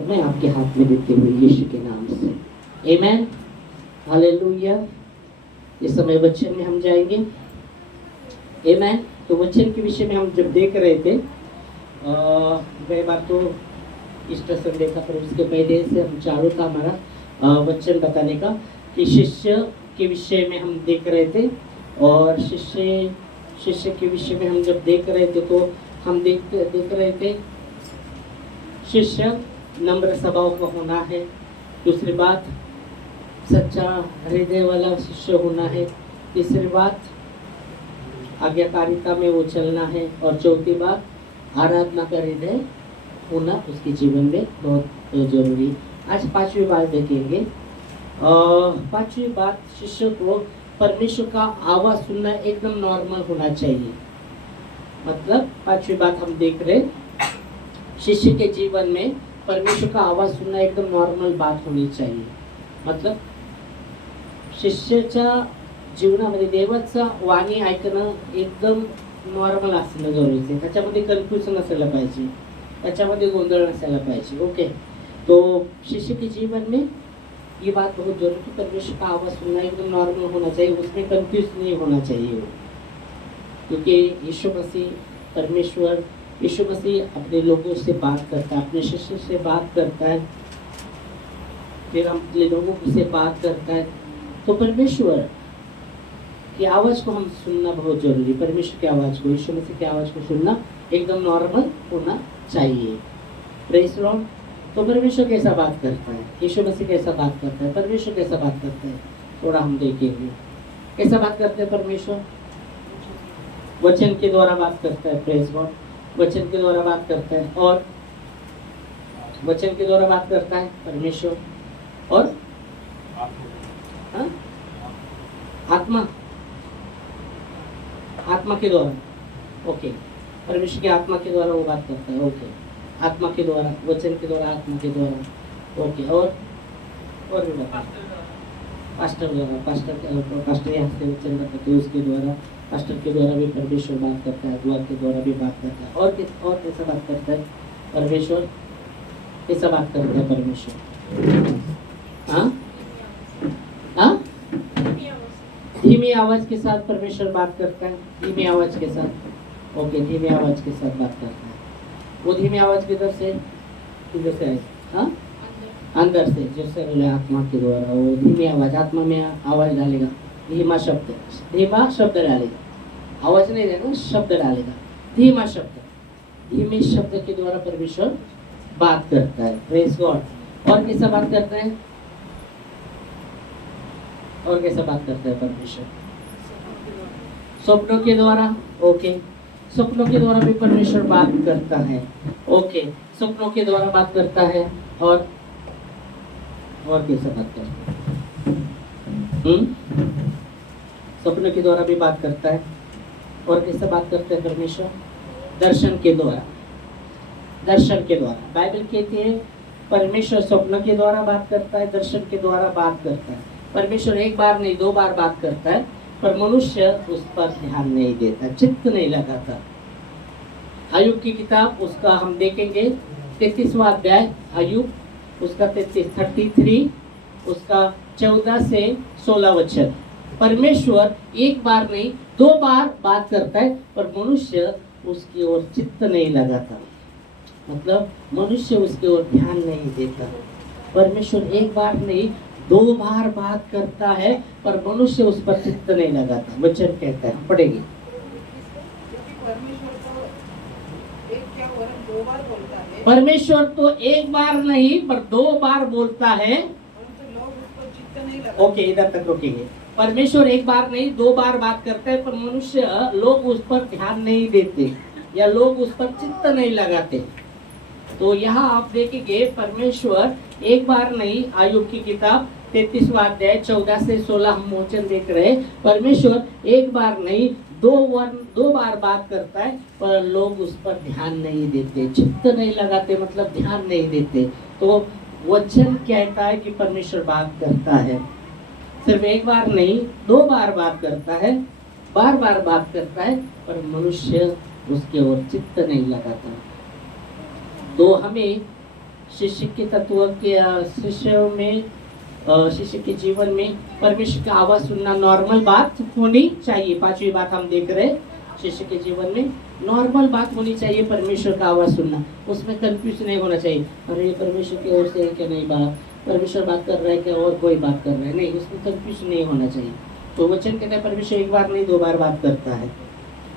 मैं आपके हाथ में देते हुए यीशु के नाम से आमेन हालेलुया। इस समय वचन में हम जाएंगे आमेन। तो वचन के विषय में हम जब देख रहे थे गई बार तो स्टेशन देखा, पर उसके पहले से हम चालू था हमारा वचन बताने का कि शिष्य के विषय में हम देख रहे थे। और शिष्य के विषय में हम जब देख रहे थे तो हम देख रहे थे शिष्य नम्र स्वभाव का होना है। दूसरी बात सच्चा हृदय वाला शिष्य होना है। तीसरी बात आज्ञाकारिता में वो चलना है। और चौथी बात आराधना का हृदय होना उसके जीवन में बहुत जरूरी। आज पांचवी बात देखेंगे। पांचवी बात, शिष्य को परमेश्वर का आवाज सुनना एकदम नॉर्मल होना चाहिए। मतलब पांचवी बात हम देख रहे, शिष्य के जीवन में परमेश्वर का आवाज सुनना एकदम नॉर्मल बात होनी चाहिए। मतलब शिष्याच्या जीवनामध्ये देवाचा वाणी ऐकणं एकदम नॉर्मल असणं गरजेचं आहे। त्याच्यामध्ये कन्फ्युजन नसायला पाहिजे, त्याच्यामध्ये गोंधळ नसायला पाहिजे। ओके, तो शिष्य के जीवन में ये बात बहुत जरूरी है। परमेश्वर का आवाज सुनना एकदम नॉर्मल होना चाहिए, उसमें कंफ्यूज नहीं होना चाहिए वो। क्योंकि यीशु मसीह परमेश्वर, यीशु मसीह अपने लोगों से बात करता है, अपने शिष्य से बात करता है, फिर अपने लोगों से बात करता है। तो परमेश्वर की आवाज़ को हम सुनना बहुत जरूरी। परमेश्वर की आवाज़ को, यीशु मसीह की आवाज़ को सुनना एकदम नॉर्मल होना चाहिए। Praise Lord. तो परमेश्वर कैसा बात करता है, यीशु मसीह कैसा बात करता है, परमेश्वर कैसा बात करता है, थोड़ा हम देखेंगे। कैसा बात करते हैं परमेश्वर? वचन के द्वारा बात करता है। Praise God. वचन के द्वारा बात करता है। और वचन के द्वारा बात करता है परमेश्वर। और आत्मा, आत्मा के द्वारा। ओके, परमेश्वर की आत्मा के द्वारा वो बात करता है। ओके, आत्मा के द्वारा, वचन के द्वारा, आत्मा के द्वारा। ओके, और भी बता, पास्टर द्वारा, पास्टर यहाँ से वचन बताते हैं, उसके द्वारा, पास्टर के द्वारा भी परमेश्वर बात करता है, दुआ के द्वारा भी बात करता है। और कैसा बात करता है परमेश्वर? कैसा बात करता है परमेश्वर? हाँ हाँ, धीमी आवाज के साथ परमेश्वर बात करता है। धीमी आवाज के साथ। ओके, धीमी आवाज के साथ बात करता है। वो धीमी आवाज किधर से है? हाँ, अंदर से, जैसे बोले आत्मा के द्वारा। वो धीमी आवाज, आत्मा में आवाज डालेगा, धीमा शब्द डालेगा। आवाज नहीं देगा, शब्द डालेगा, धीमा शब्द। धीमे शब्द के द्वारा परमेश्वर बात करता है। Praise God. और कैसा बात करता है? और कैसा बात करता है परमेश्वर? स्वप्नों के द्वारा। ओके, स्वप्नों के द्वारा भी परमेश्वर बात करता है। ओके, स्वप्नों के द्वारा बात करता है। और कैसा बात करता है? स्वप्नों के द्वारा भी बात करता है। और कैसे बात करते हैं परमेश्वर? दर्शन के द्वारा। दर्शन के द्वारा। बाइबल कहती है परमेश्वर स्वप्न के द्वारा बात करता है, दर्शन के द्वारा बात करता है। परमेश्वर एक बार नहीं, 2 बार बात करता है, पर मनुष्य उस पर ध्यान नहीं देता, चित्त नहीं लगाता। अय्यूब की किताब, उसका हम देखेंगे 33वां अध्याय, अय्यूब उसका 33, उसका 14 से 16 वचन। परमेश्वर एक बार नहीं 2 बार बात करता है, पर मनुष्य उसकी ओर चित्त नहीं लगाता। मतलब मनुष्य उसकी ओर ध्यान नहीं देता। परमेश्वर एक बार नहीं 2 बार बात करता है, पर मनुष्य उस पर चित्त नहीं लगाता। वचन कहता है, पढ़ेगी। परमेश्वर तो एक बार नहीं पर 2 बार बोलता है। ओके, इधर तक रोकेंगे। परमेश्वर एक बार नहीं 2 बार बात करता है, पर मनुष्य, लोग उस पर ध्यान नहीं देते या लोग उस पर चित्त नहीं लगाते। तो यहाँ आप देखेंगे परमेश्वर एक बार नहीं, अय्यूब की किताब 33वां अध्याय 14 से 16 हम वचन देख रहे हैं। परमेश्वर एक बार नहीं 2 बार बात करता है, पर लोग उस पर ध्यान नहीं देते, चित्त नहीं लगाते, मतलब ध्यान नहीं देते। तो वचन कहता है कि परमेश्वर बात करता है, सिर्फ एक बार नहीं 2 बार बात करता है, बार बार बात करता है, पर मनुष्य उसके ओर चित्त नहीं लगाता। तो हमें शिष्य के तत्व के शिष्य के जीवन में परमेश्वर की आवाज सुनना नॉर्मल बात होनी चाहिए। पांचवी बात हम देख रहे हैं, शिष्य के जीवन में नॉर्मल बात होनी चाहिए परमेश्वर का आवाज सुनना। उसमें कंफ्यूज नहीं होना चाहिए, अरे ये परमेश्वर की ओर से है क्या नहीं बात, परमेश्वर बात कर रहा है क्या और कोई बात कर रहा है, नहीं, उसमें कंफ्यूज नहीं होना चाहिए। तो वचन कहता है परमेश्वर एक बार नहीं 2 बार बात करता है,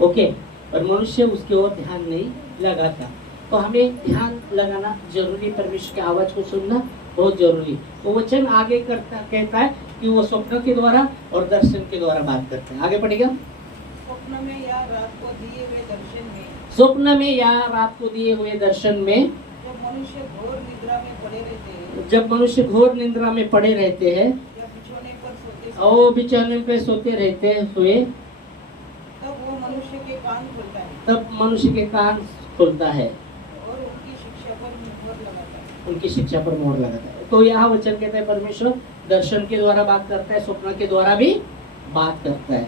ओके, और मनुष्य उसकी ओर ध्यान नहीं लगाता। तो हमें ध्यान लगाना जरूरी, परमेश्वर की आवाज को सुनना बहुत जरूरी। वो वचन आगे कहता है कि वो स्वप्न के द्वारा और दर्शन के द्वारा बात करते हैं। आगे पढ़ेगा, स्वप्न में या रात को दिए हुए दर्शन में, स्वप्न में या रात को दिए हुए दर्शन में, जब मनुष्य घोर निद्रा में पड़े रहते हैं, जब मनुष्य घोर निद्रा में पड़े रहते हैं, या बिछौने पर सोते और बिछौने पे सोते रहते हुए, तब वो मनुष्य के कान खोलता है तब मनुष्य के कान खुलता है और उनकी शिक्षा पर मोहर लगाता है। उनकी शिक्षा पर मोहर लगाता है। तो यहाँ वचन कहता है परमेश्वर दर्शन के द्वारा बात करता है, स्वप्न के द्वारा भी बात करता है,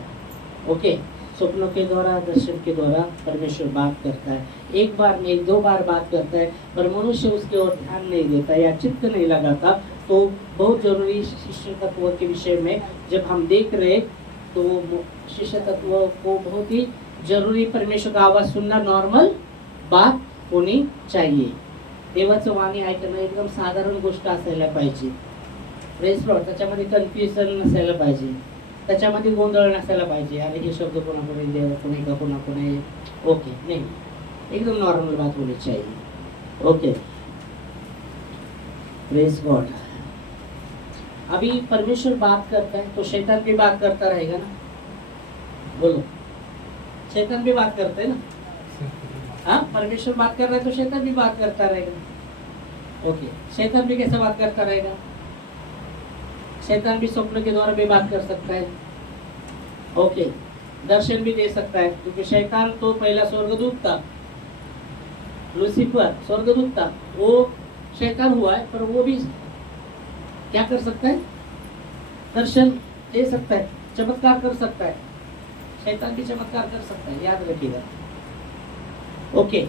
ओके। स्वप्नों के द्वारा, दर्शन के द्वारा परमेश्वर बात करता है। एक बार नहीं 2 बार बात करता है, पर मनुष्य उसके ओर ध्यान नहीं देता या चित्त नहीं लगाता। तो बहुत जरूरी शिष्य तत्व के विषय में जब हम देख रहे, तो शिष्य तत्व को बहुत ही जरूरी परमेश्वर का आवाज सुनना नॉर्मल बात होनी चाहिए। देवाचं वाणी ऐकणं एकदम साधारण गोष्ट असायला पाहिजे। प्रेस लॉर्ड, त्याच्यामध्ये कन्फ्युजन नसायला पाहिजे, त्याच्यामध्ये गोंधळ नसायला पाहिजे, अरे हे शब्द कोणाकडे देव कोणी का कोणाकडे, ओके, नहीं, एकदम नॉर्मल बात होनी चाहिए, ओके। Press God. अभी परमेश्वर बात करता है तो शैतान भी बात करता रहेगा ना, बोलो, शैतान भी बात करते है ना, हाँ, परमेश्वर बात कर रहा है तो शैतान भी बात करता रहेगा, ओके। शैतान भी कैसे बात करता रहेगा, शैतान भी स्वप्न के द्वारा भी बात कर सकता है, ओके, दर्शन भी दे सकता है, क्योंकि शैतान तो पहला स्वर्गदूत था, लूसीफर स्वर्गदूत था, वो शैतान हुआ है, पर वो भी क्या कर सकता है, दर्शन दे सकता है, चमत्कार कर सकता है, शैतान भी चमत्कार कर सकता है, याद रखिएगा, ओके।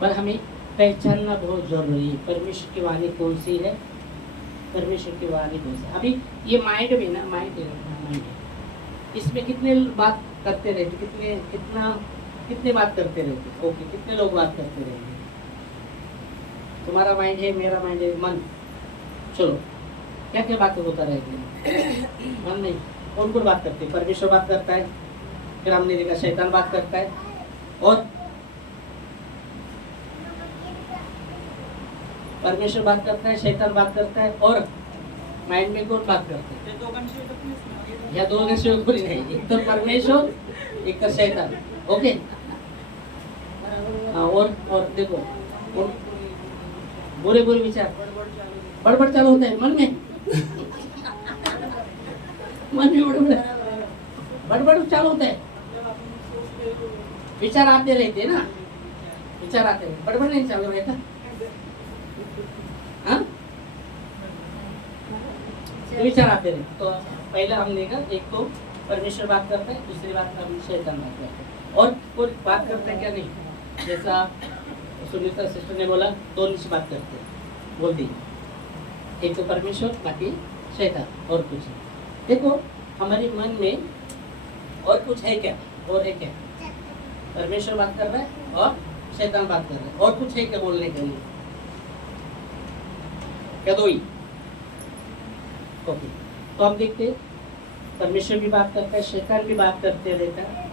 पर हमें पहचानना बहुत जरूरी है परमेश्वर की वाणी कौन सी है, परमेश्वर की वाणी कौन सी। अभी ये माइंड में ना, माइंड है, इसमें कितने बात करते रहते, कितने बात करते रहते, ओके, कितने लोग बात करते रहते, तुम्हारा माइंड है, मेरा माइंड है, मन, चलो क्या क्या बातें होता रहेगी, मन नहीं, कौन कौन बात करते, परमेश्वर बात करता है, फिर हमने देखा शैतान बात करता है, और परमेश्वर बात करता है, शैतान बात करता है, और माइंड में कौन बात करता है, या दोघांशिवाय कोणी नाही, एक तर परमेश्वर एक तर शैतान, ओके। हाँ, और देखो बुरे बुरे विचार, बड़बड़ चालू होता है मन में, मन में बड़बड़ चालू होता है, विचार आते रहते हैं ना, विचार आते हैं, बड़बड़ नहीं चालू रहता, हाँ, विचार आते रहे। तो पहला हम देखा, एक तो परमेश्वर बात करता है, दूसरी बात हम शैतान बात करते हैं, और कोई बात करता है क्या नहीं, जैसा सुनीता सिस्टर ने बोला, 2 निश्चय बात करते हैं, बोल दी, एक तो परमेश्वर, बाकी शैतान, और कुछ नहीं। देखो हमारे मन में और कुछ है क्या, और है क्या, परमेश्वर बात कर रहा है और शैतान बात कर रहा है, और कुछ है क्या बोलने के लिए, क्या 2 ही, ओके। तो हम देखते परमेश्वर भी बात करता है, शैतान भी बात करते रहता है,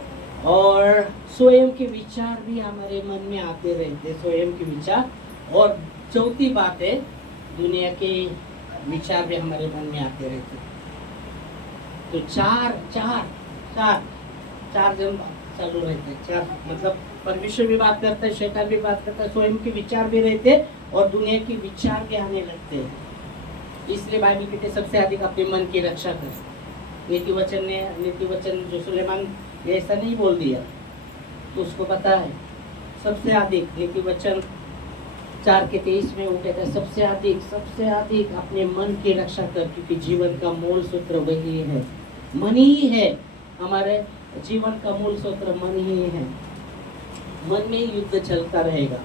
और स्वयं के विचार भी हमारे मन में आते रहते, स्वयं के विचार, और चौथी बात है दुनिया के विचार भी हमारे मन में आते रहते। तो चार जन चालू रहते हैं, 4 मतलब परमेश्वर भी बात करता है, शैतान भी बात करता है, स्वयं के विचार भी रहते और दुनिया के विचार भी आने लगते हैं। इसलिए बाइबल कहते सबसे अधिक अपने मन की रक्षा कर। नीति वचन जो सुलेमान ये ऐसा नहीं बोल दिया, तो उसको पता है सबसे अधिक नीति वचन 4:23 में वो कहता है सबसे अधिक अपने मन की रक्षा कर, क्योंकि जीवन का मूल सूत्र वही है, मन ही है, हमारे जीवन का मूल सूत्र मन ही है। मन में ही युद्ध चलता रहेगा,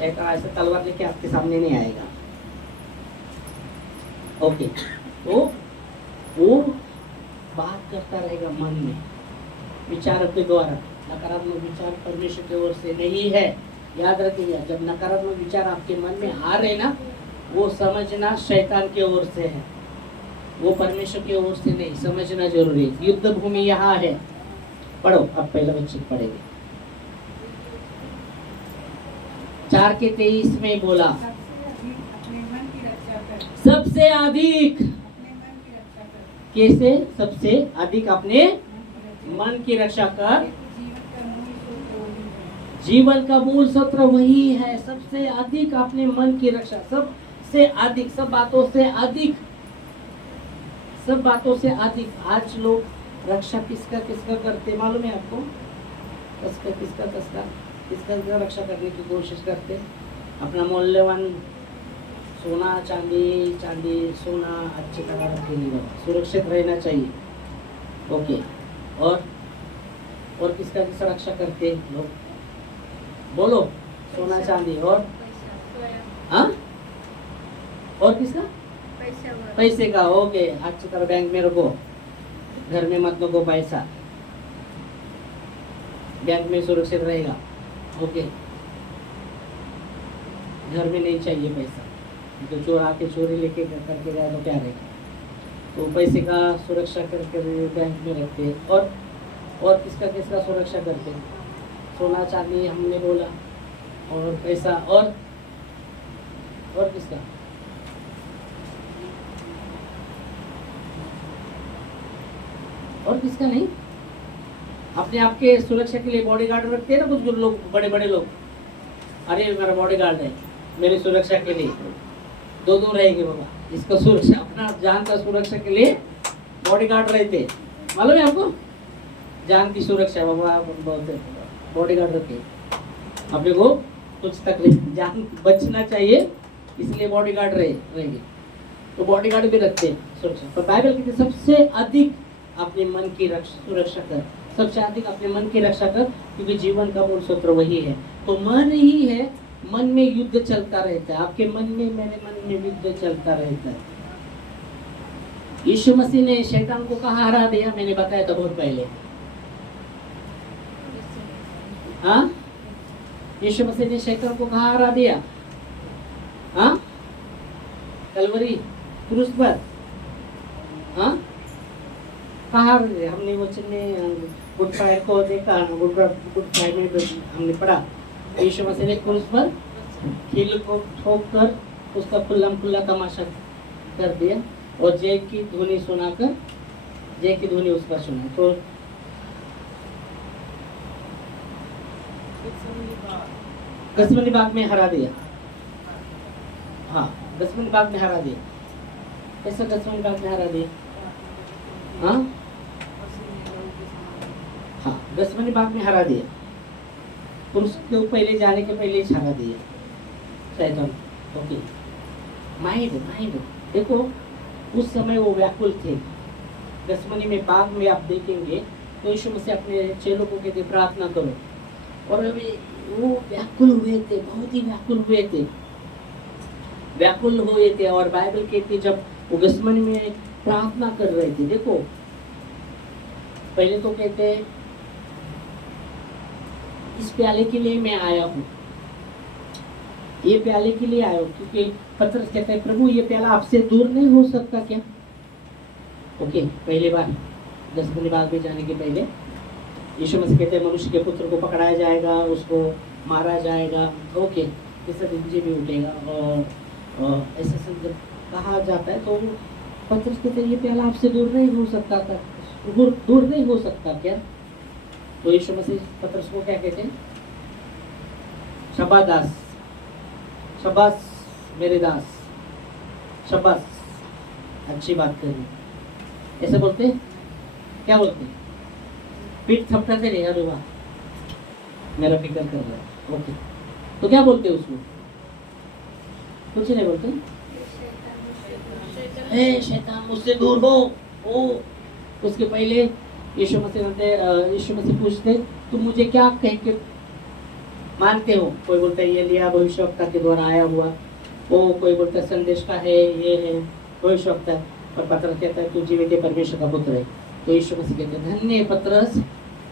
शैतान ऐसे तलवार लेके आपके सामने नहीं आएगा। ओके, तो वो बात करता रहेगा मन में, विचार के द्वारा। नकारात्मक विचार परमेश्वर की ओर से नहीं है, याद रखिएगा। जब नकारात्मक विचार आपके मन में आ रहे ना, वो समझना शैतान की ओर से है, वो परमेश्वर की ओर से नहीं, समझना जरूरी है। युद्ध भूमि यहाँ है। पढ़ो, अब पहले बच्चे पढ़ेंगे। 4:23 में बोला, अपने मन की रक्षा कर, सबसे अधिक अपने मन की रक्षा कर, कैसे? सबसे अधिक अपने मन की रक्षा मन की रक्षा कर। देखो, जीवन का मूल सूत्र वही है। जीवन का मूल सूत्र वही है, सबसे अधिक अपने मन की रक्षा, सबसे अधिक, सब बातों से अधिक, सब बातों से अधिक। आज लोग रक्षा किसका किसका करते मालूम है आपको? किसका किसका किसका किसका रक्षा करने की कोशिश करते? अपना मूल्यवान सोना चांदी, चांदी सोना अच्छी तरह रखेंगे, सुरक्षित रहना चाहिए। ओके, और किसका किसका रक्षा करते लोग? बोलो, सोना चांदी और हाँ, और किसका? पैसे का। ओके, अच्छी तरह बैंक में रखो, घर में मत रखो पैसा, बैंक में सुरक्षित रहेगा। ओके, घर में नहीं चाहिए पैसा, तो चोर आके चोरी लेके करके गया तो क्या रहेगा? तो पैसे का सुरक्षा करके बैंक में रखते हैं। और किसका किसका सुरक्षा करते हैं? सोना चांदी हमने बोला, और पैसा, और किसका? और किसका नहीं? अपने आप के सुरक्षा के लिए बॉडीगार्ड रखते हैं ना कुछ लोग, बड़े बड़े लोग। अरे मेरा बॉडीगार्ड है, मेरी सुरक्षा के लिए दो रहेंगे बाबा, इसका सुरक्षा, अपना जान का सुरक्षा के लिए बॉडीगार्ड रहते, मालूम है आपको? जान की सुरक्षा बाबा बोलते, बॉडीगार्ड रखे। अपने को कुछ तकलीफ, जान बचना चाहिए, इसलिए बॉडीगार्ड रहेंगे, तो बॉडीगार्ड भी रखते हैं सुरक्षा। तो बाइबल कहते सबसे अधिक अपने मन की सुरक्षा कर, सबसे अधिक अपने मन की रक्षा कर, क्योंकि जीवन का मूल सूत्र वही है। तो मन ही है, मन में युद्ध चलता रहता है, आपके मन में, मेरे मन में युद्ध चलता रहता है। यीशु मसीह ने शैतान को कहाँ हरा दिया? मैंने बताया था बहुत पहले। हाँ, यीशु मसीह ने शैतान को कहाँ हरा दिया? हाँ, कलवरी क्रूस पर। हाँ, कहाँ हमने वचन में गुड फ्राइडे को देखा, गुड फ्राइडे में हमने पढ़ा, यीशु मसीह ने क्रूस पर कील को ठोक कर उसका खुल्ला तमाशा कर दिया, और जय की ध्वनि सुनाकर, जय की ध्वनि उस पर सुना। तो गसमनी बाग में हरा दिया। हाँ, गसमनी बाग में हरा दिया। कैसा गसमनी बाग में हरा दिया? हाँ, हाँ, गसमनी बाग में हरा दिया, और उसके पहले जाने के पहले ही हरा दिया शैतान। ओके, माइंड देखो, उस समय वो व्याकुल थे। गसमनी में बाग में आप देखेंगे तो यीशु मसीह अपने चेलों को कहते प्रार्थना करो, और अभी वो व्याकुल हुए थे, बहुत ही व्याकुल हुए थे। और बाइबल कहती जब वो गसमनी में प्रार्थना कर रहे थे, देखो पहले तो कहते इस प्याले के लिए मैं आया हूँ, ये प्याले के लिए आया हूँ, क्योंकि पतरस कहता है प्रभु ये प्याला आपसे दूर नहीं हो सकता क्या? ओके, पहली बार गसमनी बाग में जाने के पहले यीशु मसीह कहते हैं मनुष्य के पुत्र को पकड़ाया जाएगा, उसको मारा जाएगा। ओके, तीसरे दिन जी भी उठेगा, और ऐसे सब जब कहा जाता है तो पतरस कहते हैं ये प्याला आपसे दूर नहीं हो सकता था, दूर नहीं हो सकता क्या? तो यीशु मसीह पतरस को क्या कहते हैं? शाबाश शाबाश मेरे दास, शाबाश, अच्छी बात करी, ऐसे बोलते हैं? क्या बोलते हैं? पीठ थपथाते नहीं, अरे वाह मेरा फिक्र कर रहा है। ओके, तो क्या बोलते हैं उसको? कुछ नहीं बोलते, हे शैतान मुझसे दूर हो। ओ, उसके पहले यीशु मसीह पूछते तुम मुझे क्या कह के मानते हो। कोई बोलता है ये लिया भविष्यवक्ता के द्वारा आया हुआ, वो कोई बोलता है संदेश का है, ये है भविष्यवक्ता। और पतरस कहता है तू जीवित परमेश्वर का पुत्र है। तो यीशु मसीह कहते हैं धन्य है पतरस,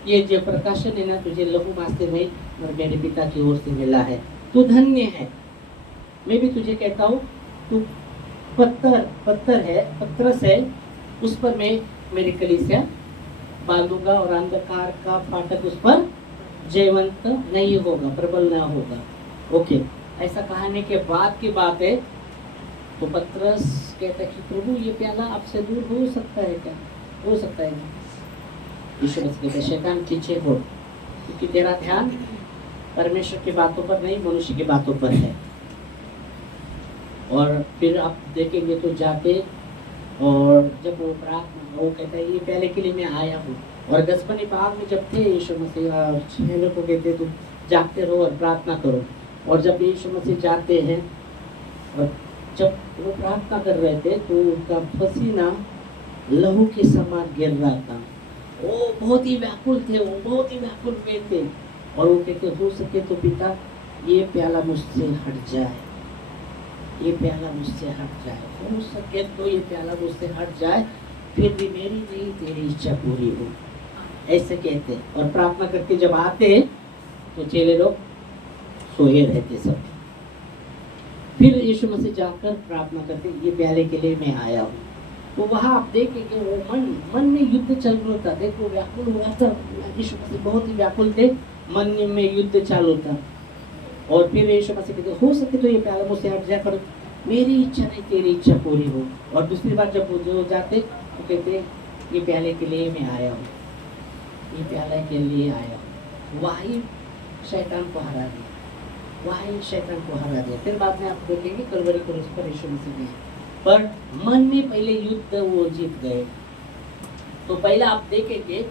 ये जो प्रकाशन है ना तुझे लहू मास्ते में और मेरे पिता की ओर से मिला है, तू धन्य है। मैं भी तुझे कहता हूँ तू पत्थर है, पतरस है, उस पर मैं मेरी कलीसिया बांधूंगा और अंधकार का फाटक उस पर जयवंत नहीं होगा, प्रबल ना होगा। ओके, ऐसा कहने के बाद की बात है। तो पतरस कहता है कि प्रभु ये प्याला आपसे दूर हो सकता है क्या? हो सकता है क्या? यीशु मसीह कहते हैं शैतान पीछे हो, क्योंकि तेरा ध्यान परमेश्वर की बातों पर नहीं मनुष्य की बातों पर है। और फिर आप देखेंगे तो जाके और जब वो प्रार्थना, वो कहता है ये पहले के लिए मैं आया हूँ। और गसपनी बाग में जब थे यीशु मसीह चेलों को कहते तुम जागते रहो और प्रार्थना करो। और जब यीशु मसीह जाते हैं और जब वो प्रार्थना कर रहे थे तो उनका पसीना लहू के समान गिर रहा था। वो बहुत ही व्याकुल थे, वो बहुत ही व्याकुल हुए थे। और वो कहते हो सके तो पिता ये प्याला मुझसे हट जाए, ये प्याला मुझसे हट जाए, हो सके तो ये प्याला मुझसे हट जाए, फिर भी मेरी नहीं तेरी इच्छा पूरी हो, ऐसे कहते। और प्रार्थना करके जब आते तो चेले लोग सोए रहते सब। फिर यीशु मसीह जाकर प्रार्थना करते ये प्याले के लिए मैं आया हूँ। तो वहाँ आप देखेंगे वो मन में युद्ध चल रहा था। देखो व्याकुल हुआ था यीशु मसीह, बहुत ही व्याकुल थे, मन में युद्ध चालू था। और फिर यीशु मसीह कहते हो सके तो ये प्याला मुझसे हट जाए, पर मेरी इच्छा नहीं तेरी इच्छा पूरी हो। और दूसरी बार जब वो जो जाते तो कहते ये प्याले के लिए मैं आया हूँ, ये प्याले के लिए आया हूँ। वही शैतान को हरा दिया, वही शैतान को हरा दिया। फिर बाद में आप देखेंगे कलवरी क्रूस पर यीशु मसीह ने, पर मन में पहले युद्ध वो जीत गए। तो पहला आप देखेंगे,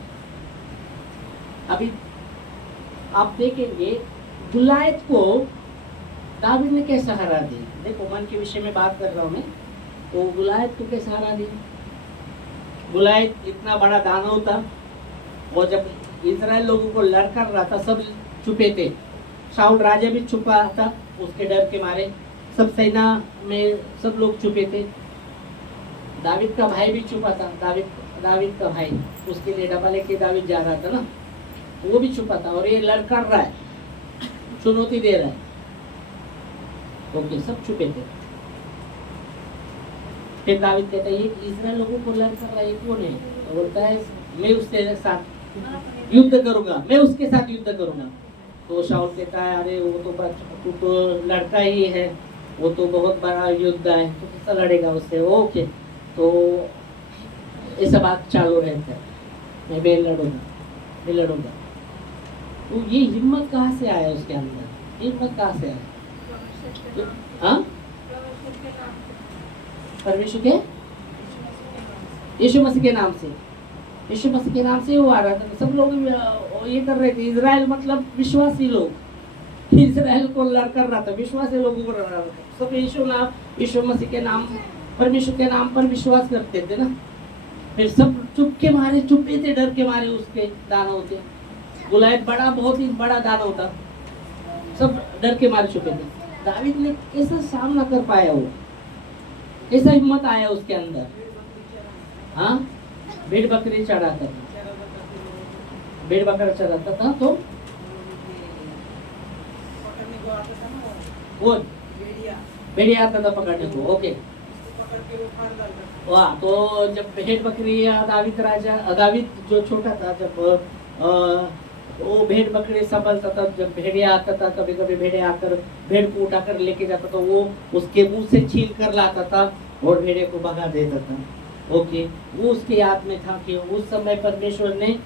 अभी आप देखेंगे गुलायत को दावीद ने कैसे हरा दिया। देखो मन के विषय में बात कर रहा हूँ मैं। तो गुलायत को कैसे हरा दिया? गुलायत इतना बड़ा दानव था और जब इजराइल लोगों को लड़ कर रहा था सब छुपे थे। शाऊल राजा भी छुपा था उसके डर के मारे, सब सेना में सब लोग छुपे थे। दावीद का भाई भी छुपा था, दावीद का भाई, उसके लिए डबा लेके दावीद जा रहा था ना, वो भी छुपा था। और ये लड़ कर रहा है, चुनौती दे रहा है। ओके, सब छुपे थे। फिर दावीद कहता है ये इजराइल लोगों को लड़ कर रहा है, कौन है? तो बोलता है मैं उसके साथ युद्ध करूंगा, मैं उसके साथ युद्ध करूंगा। तो शाऊल कहता है अरे वो तो तू तो लड़का ही है, वो तो बहुत बड़ा युद्ध है, तो कैसा लड़ेगा उससे? ओके, तो ऐसा बात चालू रहता है, मैं लड़ूंगा। तो ये हिम्मत कहाँ से आया उसके अंदर? हिम्मत कहाँ से आया? हाँ, परमेश्वर के, यीशु मसीह के नाम से, यीशु मसीह के नाम से वो आ रहा था। सब लोग ये कर रहे थे, इजराइल मतलब विश्वासी लोग, इजराइल को लड़ कर रहा था, विश्वासी लोगों को लड़ रहा था। सब यीशु मसीह के नाम, परमेश्वर के नाम पर विश्वास करते थे ना। फिर सब चुपके थे, डर के मारे उसके दानव थे। गुलायत बड़ा, बहुत ही बड़ा दानव था, सब डर के मारे छुपे थे। दावीद ने कैसा सामना कर पाया, वो कैसा हिम्मत आया उसके अंदर? हाँ, भेड़ बकरी चढ़ाता था, भेड़ बकरा चढ़ाता था। तो वो भेड़िया आता था पकड़ने को। ओके, वाह। तो जब भेड़ बकरी दावीद जो छोटा था, जब वो भेड़ बकरी संभलता था, जब भेड़िया आता था, कभी कभी भेड़िया आकर भेड़ को उठाकर लेके जाता था, वो उसके मुंह से छीन कर लाता था और भेड़े को भगा देता था। ओके, वो उसके याद में था कि उस समय परमेश्वर ने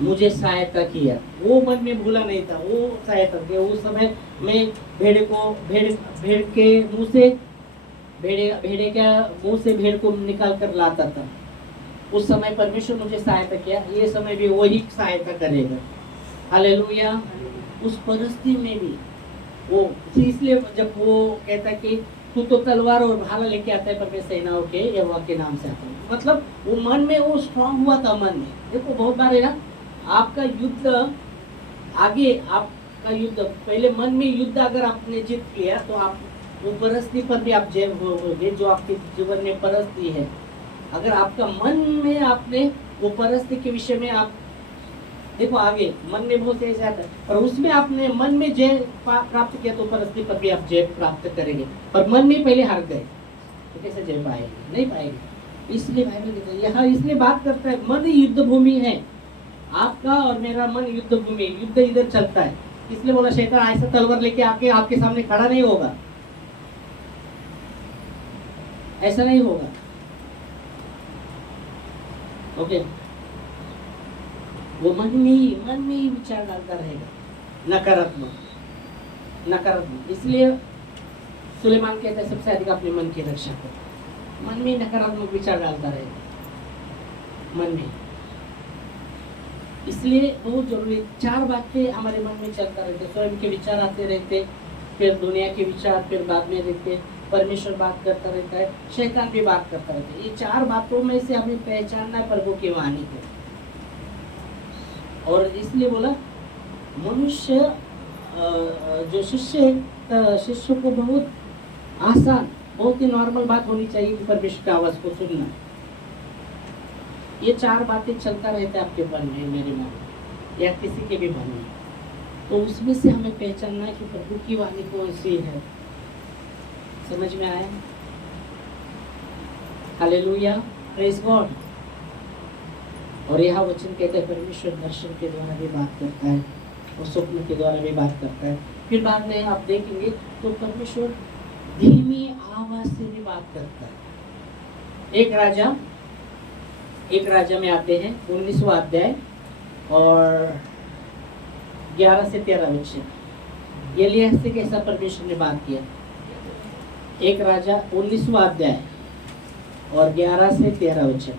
मुझे सहायता किया, वो मन में भूला नहीं था, वो सहायता किया। उस समय मैं भेड़ के मुंह से भेड़े के मुंह से भेड़ को निकाल कर लाता था। उस समय परमेश्वर मुझे सहायता किया, ये समय भी वही सहायता करेगा। हालेलुया। उस परिस्थिति में भी वो, इसलिए जब वो कहता है कि तू तो तलवार और भाला लेके आता है, पर मैं सेनाओं के यहोवा के नाम से आता हूँ, मतलब वो मन में वो स्ट्रांग हुआ था मन में। देखो बहुत बार है ना, आपका युद्ध आगे आप का युद्ध, पहले मन में युद्ध अगर आपने जीत लिया तो आप वो परिस्थिति पर भी आप जय होगे जो आपके जीवन में परिस्थिति है। अगर आपका मन में आपने वो परिस्थिति के विषय में आप देखो, आगे मन में बहुत ऐसा आता है, और उसमें आपने मन में जय प्राप्त किया तो परिस्थिति पर भी आप जय प्राप्त करेंगे। और मन में पहले हार गए तो कैसे जय पाएंगे? नहीं पाएंगे। इसलिए बाइबल कहता है, यहाँ इसलिए बात करता है, मन युद्ध भूमि है। आपका और मेरा मन युद्ध भूमि, युद्ध इधर चलता है। इसलिए बोला शैतान ऐसा तलवार लेके आके आपके सामने खड़ा नहीं होगा, ऐसा नहीं होगा। ओके, वो मन में ही विचार डालता रहेगा, नकारात्मक। इसलिए सुलेमान कहता है सबसे अधिक अपने मन की रक्षा करो। मन में नकारात्मक विचार डालता रहेगा, मन में। इसलिए बहुत जरूरी, 4 बातें हमारे मन में चलता रहते, स्वयं के विचार आते रहते, फिर दुनिया के विचार, फिर बाद में रहते, परमेश्वर बात करता रहता है, शैतान भी बात करता रहता है। ये 4 बातों में से हमें पहचानना है प्रभु की वाणी को। और इसलिए बोला मनुष्य जो शिष्य को बहुत आसान, बहुत ही नॉर्मल बात होनी चाहिए परमेश्वर की आवाज को सुनना। ये 4 बातें चलता रहता है आपके मन में, मेरे मन में, या किसी के भी मन में। तो उसमें से हमें पहचानना है कि प्रभु की वाणी कौन सी है। समझ में आया? Hallelujah, praise God. और यह वचन कहते हैं परमेश्वर दर्शन के द्वारा भी बात करता है और स्वप्न के द्वारा भी बात करता है। फिर बाद में आप देखेंगे तो परमेश्वर धीमी आवाज से भी बात करता है। एक राजा में आते हैं 19वां अध्याय और 11 से 13 वचन। एलिय्याह से कैसा परमेश्वर ने बात किया। एक राजा 19वां अध्याय और 11 से 13 वचन।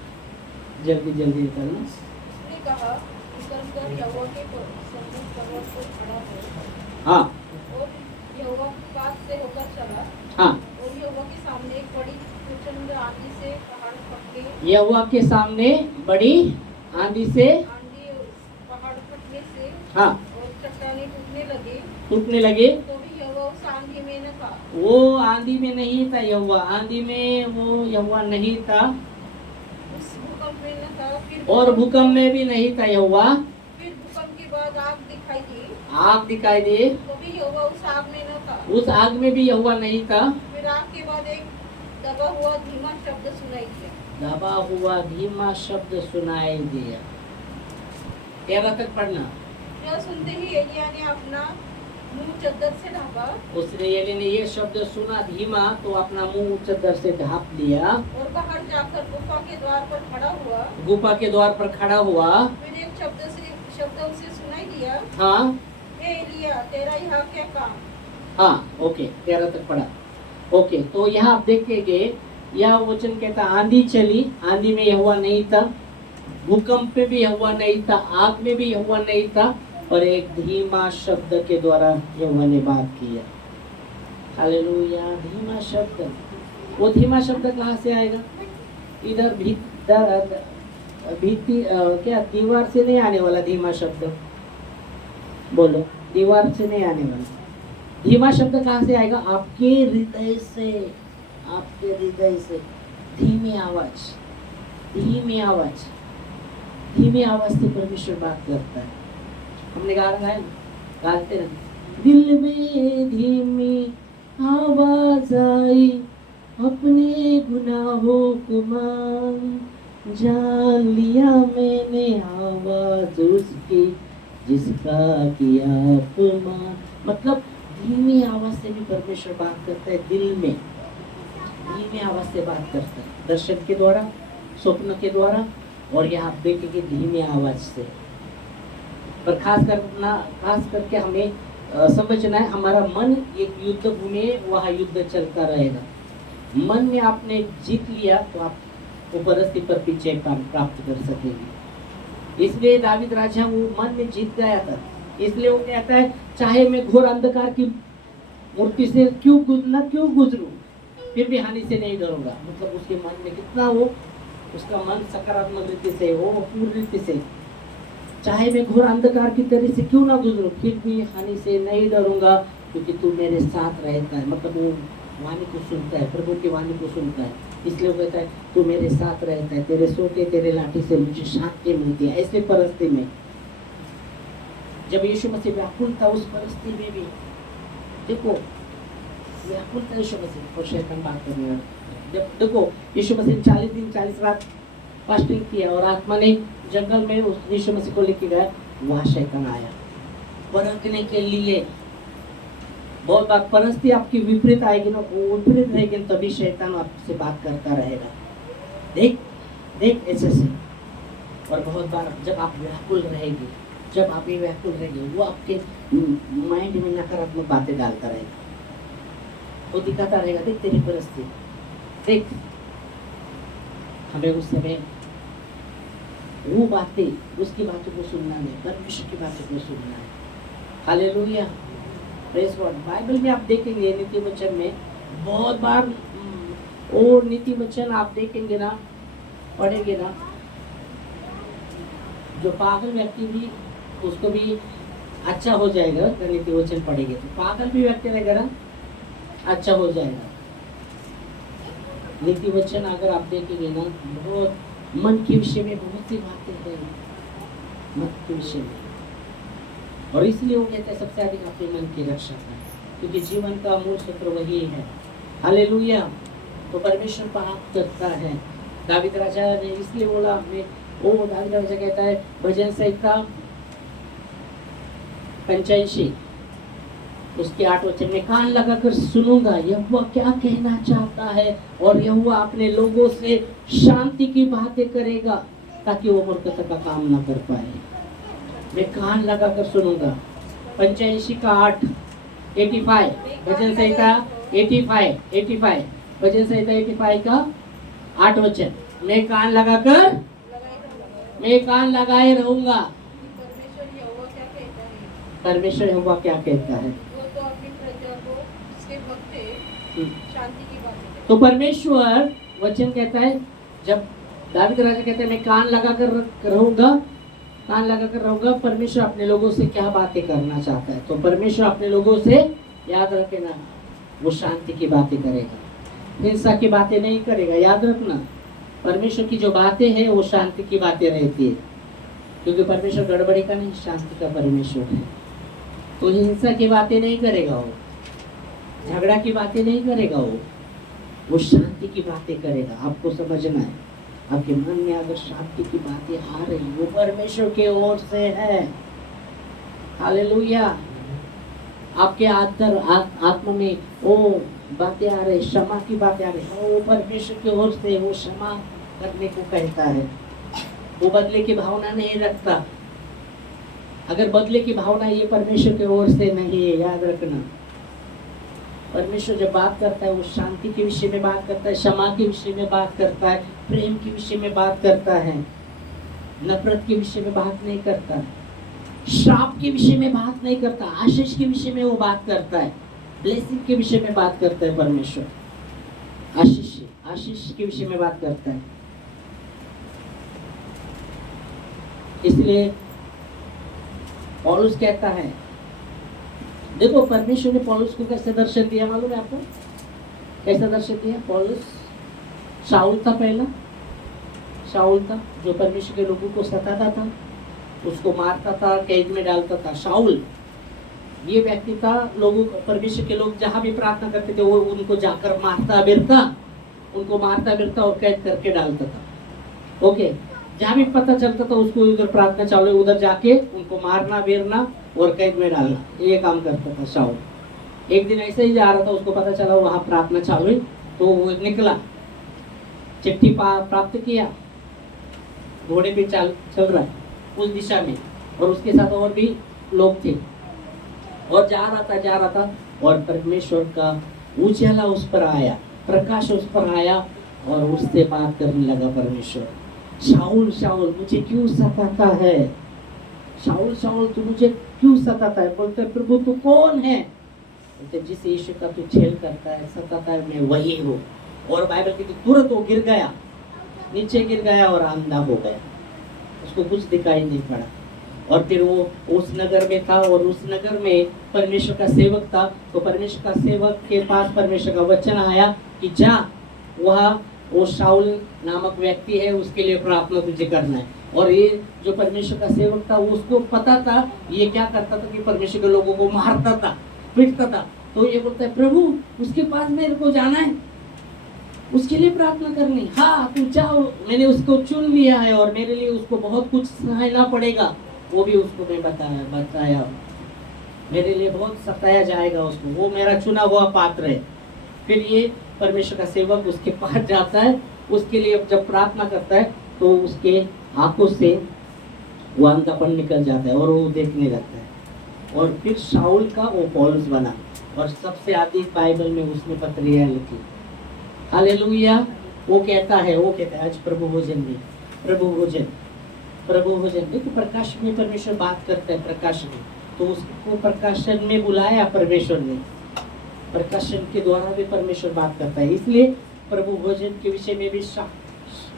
जल्दी करना। उसने कहा, निकलकर यहोवा के सम्मुख पर्वत पर खड़ा हो। हाँ। और यहोवा के पास से होकर चला। हाँ। और यहोवा के सामने एक बड़ी प्रचंड आंधी से पहाड़ फटके। यहोवा के सामने बड़ी आंधी पहाड़ फटने से। हाँ। और चट्टानें टूटने लगे। तो भी यहोवा उस आंधी में न था। वो आंधी में नहीं था यहोवा, आंधी में वो यहोवा नहीं था। और भूकंप में भी नहीं था यहोवा। फिर भूकंप के बाद आग दिखाई दी। तो भी यहोवा उस आग में न था। उस आग में भी यहोवा नहीं था। फिर आग के बाद एक दबा हुआ धीमा शब्द सुनाई दिया। 13 तक पढ़ना। यह सुनते ही एलिय्याह ने अपना मुंह चद्दर से ढांपा। उसने एलिय्याह ने ये शब्द सुना धीमा तो अपना मुंह चद्दर से ढांप लिया और बाहर जाकर गुफा के द्वार पर खड़ा हुआ। फिर एक शब्द उसे सुनाई दिया। हाँ। हे एलिय्याह, तेरा यहाँ क्या काम? हाँ, ओके, 13 तक पढ़ा। ओके, तो यहाँ आप देखेंगे यह वचन कहता आंधी चली, आंधी में यहोवा नहीं था, भूकंप में भी यहोवा नहीं था, आग में भी यहोवा नहीं था, और एक धीमा शब्द के द्वारा यहोवा ने बात किया। हालेलुया, धीमा शब्द। वो धीमा शब्द कहाँ से आएगा? इधर दीवार से नहीं आने वाला धीमा शब्द। बोलो, दीवार से नहीं आने वाला धीमा शब्द कहाँ से आएगा? आपके हृदय से धीमी आवाज से परमेश्वर बात करता है। हमने गाते हैं, दिल में धीमी आवाज आई, अपने गुनाहों को मान, जान लिया मैंने आवाज उसकी जिसका किया अपमान। मतलब धीमी आवाज से भी परमेश्वर बात करता है। दिल में धीमी आवाज से बात करता है, दर्शन के द्वारा, स्वप्न के द्वारा, और यहाँ आप देखेंगे धीमी आवाज से। पर खास करके हमें समझना है, हमारा मन एक युद्ध भूमि है, वहाँ युद्ध चलता रहेगा। मन में आपने जीत लिया तो आप वो परिस्थिति पर पीछे प्राप्त कर सकेंगे। इसलिए दावीद राजा वो मन में जीत गया था। इसलिए वो कहता है, चाहे मैं घोर अंधकार की मूर्ति से क्यों गुजरूं, फिर भी हानि से नहीं डरूंगा। मतलब उसके मन में कितना वो, उसका मन सकारात्मक रीति से हो, पूर्ण रीति से चाहे मैं घोर अंधकार की तरह से क्यों ना गुजरूं, फिर भी हानि से नहीं डरूंगा, क्योंकि तू मेरे साथ रहता है। मतलब वो वाणी को सुनता है, प्रभु की वाणी को सुनता है, इसलिए वो कहता है तू मेरे साथ रहता है, तेरे सोते तेरे लाठी से मुझे शांति मिलती है। ऐसे परिस्थिति में जब यीशु मसीह व्याकुल था, उस परिस्थिति में भी देखो व्याकुल था यीशु मसीह, और शैतान बात करने लगा। जब देखो यीशु मसीह 40 दिन 40 रात फास्टिंग किया और आत्मा ने जंगल में उस यीशु मसीह को लेके गया, वहां शैतान आया परखने के लिए। बहुत बार परिस्थिति आपकी विपरीत आएगी ना, वो विपरीत रहेगी, तभी शैतान आपसे बात करता रहेगा, देख देख ऐसे से। और बहुत बार जब आप व्याकुल रहेंगे, जब आप ये व्याकुल रहेंगे, वो आपके माइंड में नकारात्मक बातें डालता रहेगा, वो दिखाता रहेगा, देख तेरी परिस्थिति देख। हमें उस समय वो बातें, उसकी बातों को सुनना नहीं, परमेश्वर की बातों को सुनना है। Hallelujah, praise God. बाइबल में आप देखेंगे नीति वचन में बहुत बार वो नीति वचन आप देखेंगे ना, पढ़ेंगे ना, जो पागल व्यक्ति भी उसको भी अच्छा हो जाएगा। अगर नीति वचन पढ़ेंगे तो पागल भी व्यक्ति रहेगा ना, अच्छा हो जाएगा। नीति वचन अगर आप देखेंगे ना, बहुत मन के विषय में बहुत सी बातें हैं, मन के विषय में। और इसलिए वो कहते हैं सबसे अधिक अपने मन की रक्षा करें, क्योंकि जीवन का मूल सूत्र वही है। हालेलुया। तो परमेश्वर पाप करता है। दावीद राजा ने इसलिए बोला, दावीद राजा कहता है भजन संहिता 85 उसके 8 वचन में, कान लगाकर सुनूंगा यहोवा क्या कहना चाहता है, और यहोवा अपने लोगों से शांति की बातें करेगा, ताकि वो मूर्खता का काम ना कर पाए। मैं कान लगाकर सुनूंगा। 85 का 8, 85 भजन संहिता 85 भजन संहिता 85 का 8 वचन, मैं कान लगाए रहूंगा। परमेश्वर यहोवा क्या कहता है, वो तो अपनी प्रजा को उसके भक्त शांति की बात। तो परमेश्वर वचन कहता है, जब दावीद राजा कहते हैं मैं कान लगाकर रहूंगा, परमेश्वर अपने लोगों से क्या बातें करना चाहता है। तो परमेश्वर अपने लोगों से, याद रखना, वो शांति की बातें करेगा, हिंसा की बातें नहीं करेगा। याद रखना, परमेश्वर की जो बातें हैं वो शांति की बातें रहती है, क्योंकि परमेश्वर गड़बड़ी का नहीं, शांति का परमेश्वर है। तो हिंसा की बातें नहीं करेगा, वो झगड़ा की बातें नहीं करेगा, वो शांति की बातें करेगा। आपको समझना है, आपके मन में अगर शांति की बातें आ रही, वो परमेश्वर के ओर से है। हालेलुया। आपके अंदर आत्मा में वो बातें आ रही, क्षमा की बातें आ रही, वो परमेश्वर की ओर से, वो क्षमा करने को कहता है। वो बदले की भावना नहीं रखता। अगर बदले की भावना ये परमेश्वर की ओर से नहीं है, याद रखना, परमेश्वर जब बात करता है वो शांति के विषय में बात करता है, क्षमा के विषय में बात करता है, प्रेम के विषय में बात करता है, नफरत के विषय में बात नहीं करता, श्राप के विषय में बात नहीं करता, आशीष के विषय में वो बात करता है, ब्लेसिंग के विषय में बात करता है। परमेश्वर आशीष के विषय में बात करता है। इसलिए पौलुस कहता है, देखो परमेश्वर ने पौलुस को कैसे दर्शन दिया मालूम है आपको? कैसा दर्शन दिया? पौलुस शाऊल था, पहला शाऊल था जो परमेश्वर के लोगों को सताता था, उसको मारता था, कैद में डालता था। शाऊल ये व्यक्ति था, लोगों परमेश्वर के लोग जहाँ भी प्रार्थना करते थे वो उनको जाकर मारता बिरता और कैद करके डालता था। ओके, जहाँ भी पता चलता था उसको उधर प्रार्थना चालू, उधर जाके उनको मारना बेरना और कैद में डालना, ये काम करता था शाऊल। एक दिन ऐसे ही जा रहा था, उसको पता चला वहाँ प्रार्थना चालू है, तो वो निकला, चिट्ठी प्राप्त किया, घोड़े पे चल रहा है उस दिशा में, और उसके साथ और भी लोग थे, और जा रहा था और परमेश्वर का उजाला उस पर आया, प्रकाश उस पर आया, और उससे बात करने लगा परमेश्वर। शाऊल शाऊल मुझे क्यों सताता है? शाऊल शाऊल तू मुझे क्यों सताता है? बोलते प्रभु तू कौन है? बोलते जिस यीशु का तू छेल करता है, सताता है, मैं वही हूँ। और बाइबल कहती तुरंत वो गिर गया, नीचे गिर गया और अंधा हो गया, उसको कुछ दिखाई नहीं पड़ा। और फिर वो उस नगर में था और उस नगर में परमेश्वर का सेवक था। तो परमेश्वर का सेवक के पास परमेश्वर का वचन आया कि जा, वह वो शाऊल नामक व्यक्ति है, उसके लिए प्रार्थना तुझे करना है। और ये जो परमेश्वर का सेवक था उसको पता था ये क्या करता था कि परमेश्वर के लोगों को मारता था, पीटता था। तो ये बोलता है प्रभु उसके पास मेरे को जाना है, उसके लिए प्रार्थना करनी। हाँ तू जाओ, मैंने उसको चुन लिया है और मेरे लिए उसको बहुत कुछ सहना पड़ेगा। वो भी उसको मैं बताया मेरे लिए बहुत सताया जाएगा उसको, वो मेरा चुना हुआ पात्र है। फिर ये परमेश्वर का सेवक उसके पास जाता है, उसके लिए जब प्रार्थना करता है तो उसके आंखों से वो अंधापन निकल जाता है और वो देखने लगता है। और फिर शाऊल का वो पौलुस बना और सबसे अधिक बाइबल में उसने पत्रियां लिखी। हालेलुया। वो कहता है आज प्रभु भोजन में, प्रभु भोजन देखो प्रकाश में परमेश्वर बात करता है, प्रकाश में। तो उसको प्रकाशन में बुलाया परमेश्वर ने, प्रकाशन के द्वारा भी परमेश्वर बात करता है। इसलिए प्रभु भोजन के विषय में भी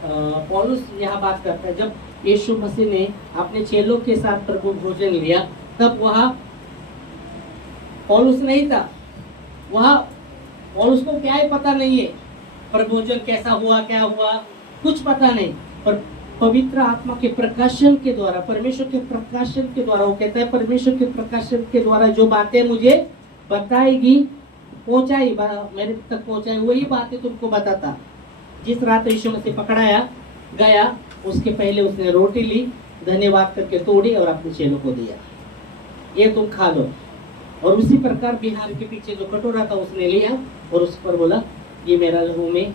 पौलुस यहाँ बात करता है। जब यीशु मसीह ने अपने चेलों के साथ प्रभु भोजन लिया तब वहाँ पौलुस नहीं था, वहाँ पौलुस को क्या है पता नहीं है, प्रभु भोजन कैसा हुआ क्या हुआ कुछ पता नहीं। पर पवित्र आत्मा के प्रकाशन के द्वारा, परमेश्वर के प्रकाशन के द्वारा, वो कहता है परमेश्वर के प्रकाशन के द्वारा जो बातें मुझे बताएगी, पहुंचाई, मेरे तक पहुंचाई, वही बातें तुमको बताता। जिस रात यीशु मसीह पकड़ाया गया उसके पहले उसने रोटी ली, धन्यवाद करके तोड़ी और अपने चेलों को दिया, ये तुम खा लो। और उसी प्रकार बिहार के पीछे जो कटोरा था उसने लिया और उस पर बोला ये मेरा लहू में,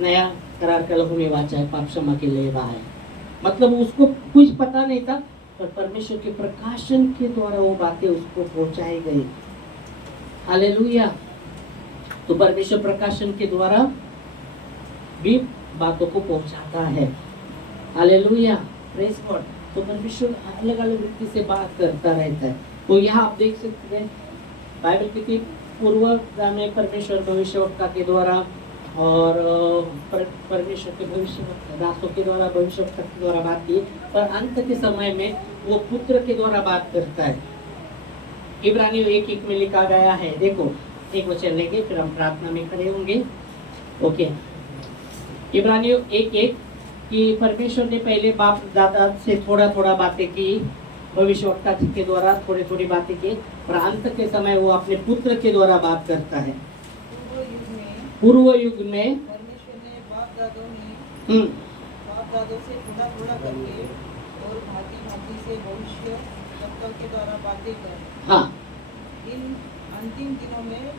नया करार का लहू में वाचा है, पाप क्षमा के लिए है। मतलब उसको कुछ पता नहीं था, पर परमेश्वर के प्रकाशन के द्वारा वो बातें उसको पहुंचाई गई। हालेलुया। तो परमेश्वर प्रकाशन के द्वारा भी बातों को पहुंचाता है। Hallelujah, praise God. तो परमेश्वर अलग अलग व्यक्ति से बात करता रहता है। तो यहाँ आप देख सकते हैं बाइबल कितनी पूर्वता में परमेश्वर भविष्यवक्ता के द्वारा और परमेश्वर के भविष्य दासों के द्वारा, भविष्यवक्ता के द्वारा बात की, पर अंत के समय में वो पुत्र के द्वारा बात करता है। इब्रानियों 1:1 में लिखा गया है, देखो एक वचन लेंगे फिर हम प्रार्थना में खड़े होंगे। ओके, इब्रानियों 1:1 कि परमेश्वर ने पहले बाप दादा से थोड़ा थोड़ा बातें की, भविष्यवक्ता के द्वारा थोड़ी थोड़ी बातें की, और अंत के समय वो अपने पुत्र के द्वारा बात करता है। पूर्व युग में परमेश्वर ने बाप दादों से थोड़ा थोड़ा करके और भांति भांति से भविष्य वक्ताओं के द्वारा बातें कर, हाँ, इन अंतिम दिनों में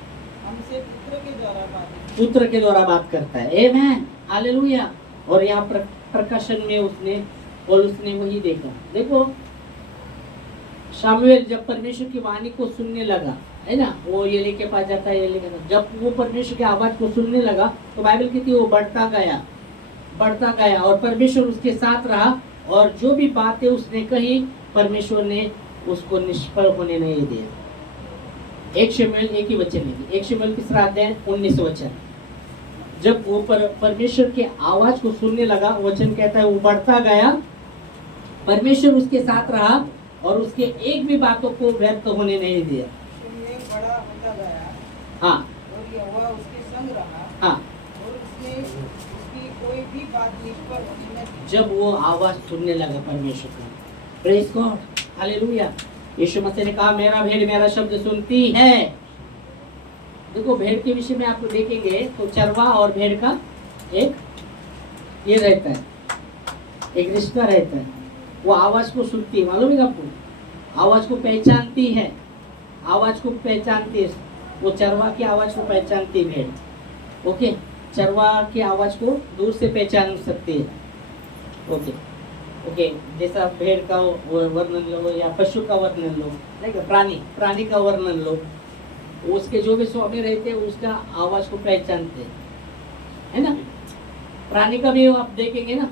हमसे पुत्र के द्वारा बात करता है। आमेन, हालेलुया। और यहाँ प्रकाशन में उसने वही देखा। देखो शामुएल जब परमेश्वर की वाणी को सुनने लगा, है ना, वो एली के पास जाता है, एली के पास, जब वो परमेश्वर की आवाज को सुनने लगा तो बाइबल कहती है वो बढ़ता गया और परमेश्वर उसके साथ रहा, और जो भी बातें उसने कही परमेश्वर ने उसको निष्फल होने नहीं दिया। 1 शमूएल 1 ही वचन लेंगे, 1 शमूएल 3 अध्याय 19 वचन। जब वो परमेश्वर की आवाज को सुनने लगा, वचन कहता है वो बढ़ता गया, परमेश्वर उसके साथ रहा और उसके एक भी बातों को व्यर्थ होने नहीं दिया। बड़ा होता गया, हाँ, और यहोवा उसके संग रहा, हाँ, और उसने उसकी कोई भी बात निष्फल होने न दी। जब वो आवाज सुनने लगा परमेश्वर का, प्रेज गॉड, हालेलुया। यीशु मसीह ने कहा मेरा भेड़ मेरा शब्द सुनती है। देखो भेड़ के विषय में आप देखेंगे तो चरवा और भेड़ का एक ये रहता है, एक रिश्ता रहता है। वो आवाज को सुनती है, मालूम है आपको, आवाज को पहचानती है, आवाज को पहचानती है। वो चरवा की आवाज को पहचानती है भेड़। ओके, चरवा की आवाज को दूर से पहचान सकती है। ओके ओके, जैसा भेड़ का वर्णन लो या पशु का वर्णन लो, नहीं प्राणी का वर्णन लो, उसके जो भी स्वामी रहते हैं उसका आवाज को पहचानते हैं, है ना। प्राणी का भी आप देखेंगे ना,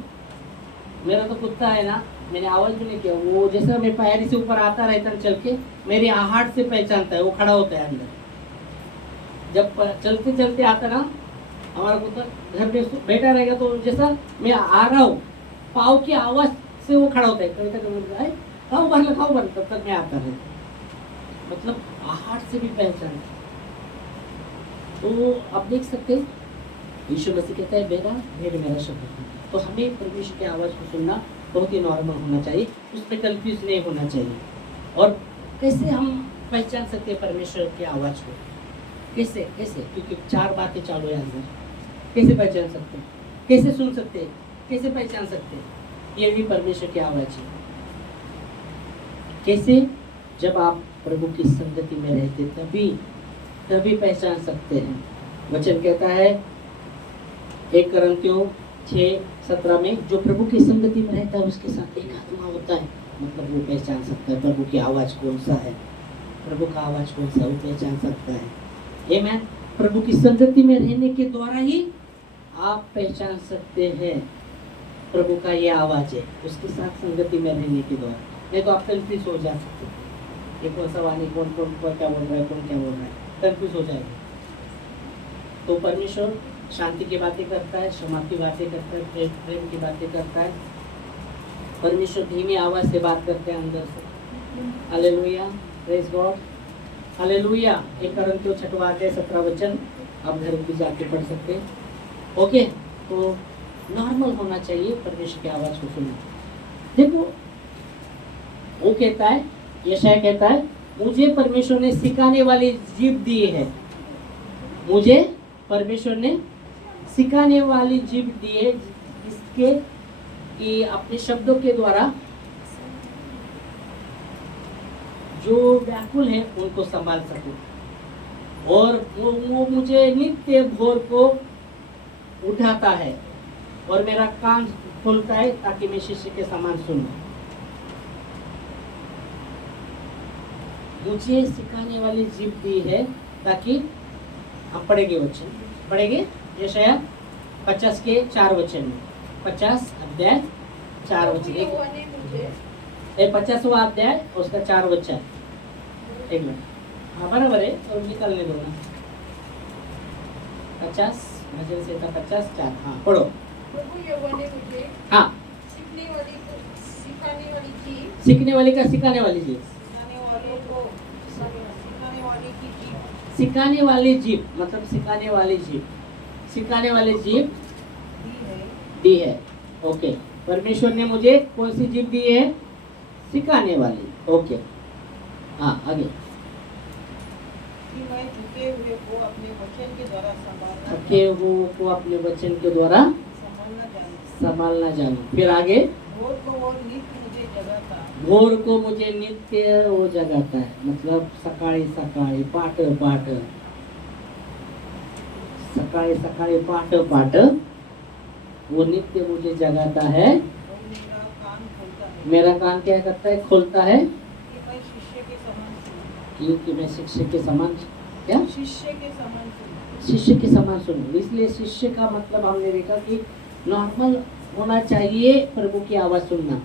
मेरा तो कुत्ता है ना, मैंने आवाज भी नहीं किया, वो जैसा मैं पैर से ऊपर आता रहता है चल के, मेरी आहट से पहचानता है, वो खड़ा होता है अंदर। जब चलते चलते आता ना हमारा कुत्ता, घर में बैठा रहेगा तो जैसा मैं आ रहा हूँ पाँव की आवाज से वो खड़ा होता है, कभी तक खाओ बंद तब तक मैं आता रहता। मतलब आहार से भी पहचान। तो आप देख सकते हैं यीशु मसीह कहता है मेरा भेड़ मेरा शब्द। तो हमें परमेश्वर की आवाज़ को सुनना बहुत ही नॉर्मल होना चाहिए, उसमें कंफ्यूज नहीं होना चाहिए। और कैसे हम पहचान सकते हैं परमेश्वर की आवाज़ को? कैसे कैसे? क्योंकि 4 बातें चालू है अंदर। कैसे पहचान सकते हैं? कैसे सुन सकते हैं? कैसे पहचान सकते हैं? ये भी परमेश्वर की आवाज़ है। कैसे? जब आप प्रभु की संगति में रहते तभी पहचान सकते हैं। वचन कहता है 1 कुरिन्थियों 6:17 में, जो प्रभु की संगति में रहता है उसके साथ एक आत्मा होता है। मतलब वो पहचान सकता है प्रभु की आवाज़ कौन सा है, प्रभु का आवाज़ कौन सा, वो पहचान सकता है। आमीन। प्रभु की संगति में रहने के द्वारा ही आप पहचान सकते हैं प्रभु का ये आवाज़ है, उसके साथ संगति में रहने के द्वारा। नहीं तो आप कंफ्यूज हो जा सकते हैं, ये कौन सा वाणी, कौन क्या बोल रहा है, कौन क्या बोल रहा है, कंफ्यूज हो जाएगा। तो परमेश्वर शांति की बातें करता है, क्षमा की बातें करता है, प्रेम की बातें करता है। परमेश्वर धीमी आवाज़ से बात करते हैं अंदर से। Hallelujah, praise God, hallelujah. 1 कुरिन्थियों 6:17 आप घर भी जाके पढ़ सकते हैं। ओके, तो नॉर्मल होना चाहिए परमेश्वर की आवाज़ को सुनना। देखो वो कहता है, यशायाह कहता है, मुझे परमेश्वर ने सिखाने वाली जीभ दी है। मुझे परमेश्वर ने सिखाने वाली जीभ दी है, इसके कि अपने शब्दों के द्वारा जो व्याकुल है उनको संभाल सकूं। और वो मुझे नित्य भोर को उठाता है और मेरा कान खोलता है ताकि मैं शिष्य के समान सुनूं। मुझे सिखाने वाली जीभ दी है ताकि हम पढ़ेंगे वचन, पढ़ेंगे यशायाह 50 के 4 वचन में, 50 अध्याय 4 वचन, 50वां अध्याय उसका 4 वचन। एक मिनट, हाँ बराबर है, और निकालने दो ना। 50 भजन से था 50:4। हाँ पढ़ो। प्रभु यहोवा ने मुझे हाँ, सिखाने वाली जीभ, सीखने वाले का सिखाने वाली जीभ, सिखाने वाली जीभ मतलब सिखाने वाली जीभ, सिखाने वाली जीभ दी है। ओके, परमेश्वर ने मुझे कौन सी जीभ दी है? सिखाने वाली। ओके, हाँ आगे। कि मैं झुके हुए को अपने वचन के द्वारा थके हुए को अपने वचन के द्वारा संभालना जानूं। फिर आगे, भोर को वो नित्य मुझे जगाता, भोर को मुझे नित्य वो जगाता है। मतलब सकाळी सकाळी पाट पाट, सकाळी सकाळी पाट पाट वो नित्य मुझे जगाता है। और मेरा कान खोलता है। मेरा कान क्या करता है? खोलता है, कि मैं शिष्य के समान सुनूं। क्योंकि मैं शिष्य के समान, क्या शिष्य के समान सुनूं। शिष्य के समान सुनूं। इसलिए शिष्य का मतलब हमने देखा कि नॉर्मल होना चाहिए प्रभु की आवाज़ सुनना।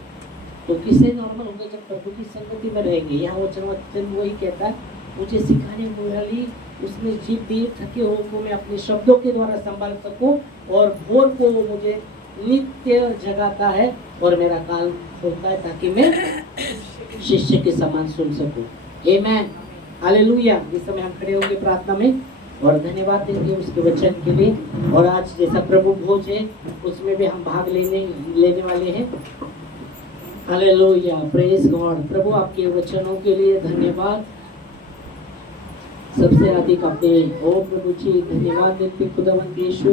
तो किससे नॉर्मल होगा? जब प्रभु की संगति में रहेंगे। यहाँ वचन वही कहता है, मुझे सिखाने वाली उसने जीभ दी, थके हुए को मैं अपने शब्दों के द्वारा संभाल सकूं, और भोर को वो मुझे नित्य जगाता है और मेरा कान खोलता है ताकि मैं शिष्य के समान सुन सकूं। आमीन, हालेलुया। इस समय हम खड़े होंगे प्रार्थना में और धन्यवाद देंगे उसके वचन के लिए। और आज जैसा प्रभु भोज है उसमें भी हम भाग लेने वाले हैं। Hallelujah, praise God. प्रभु आपके वचनों के लिए धन्यवाद। सबसे अधिक अपने ओ प्रभु जी धन्यवाद देते खुदावंद यीशु।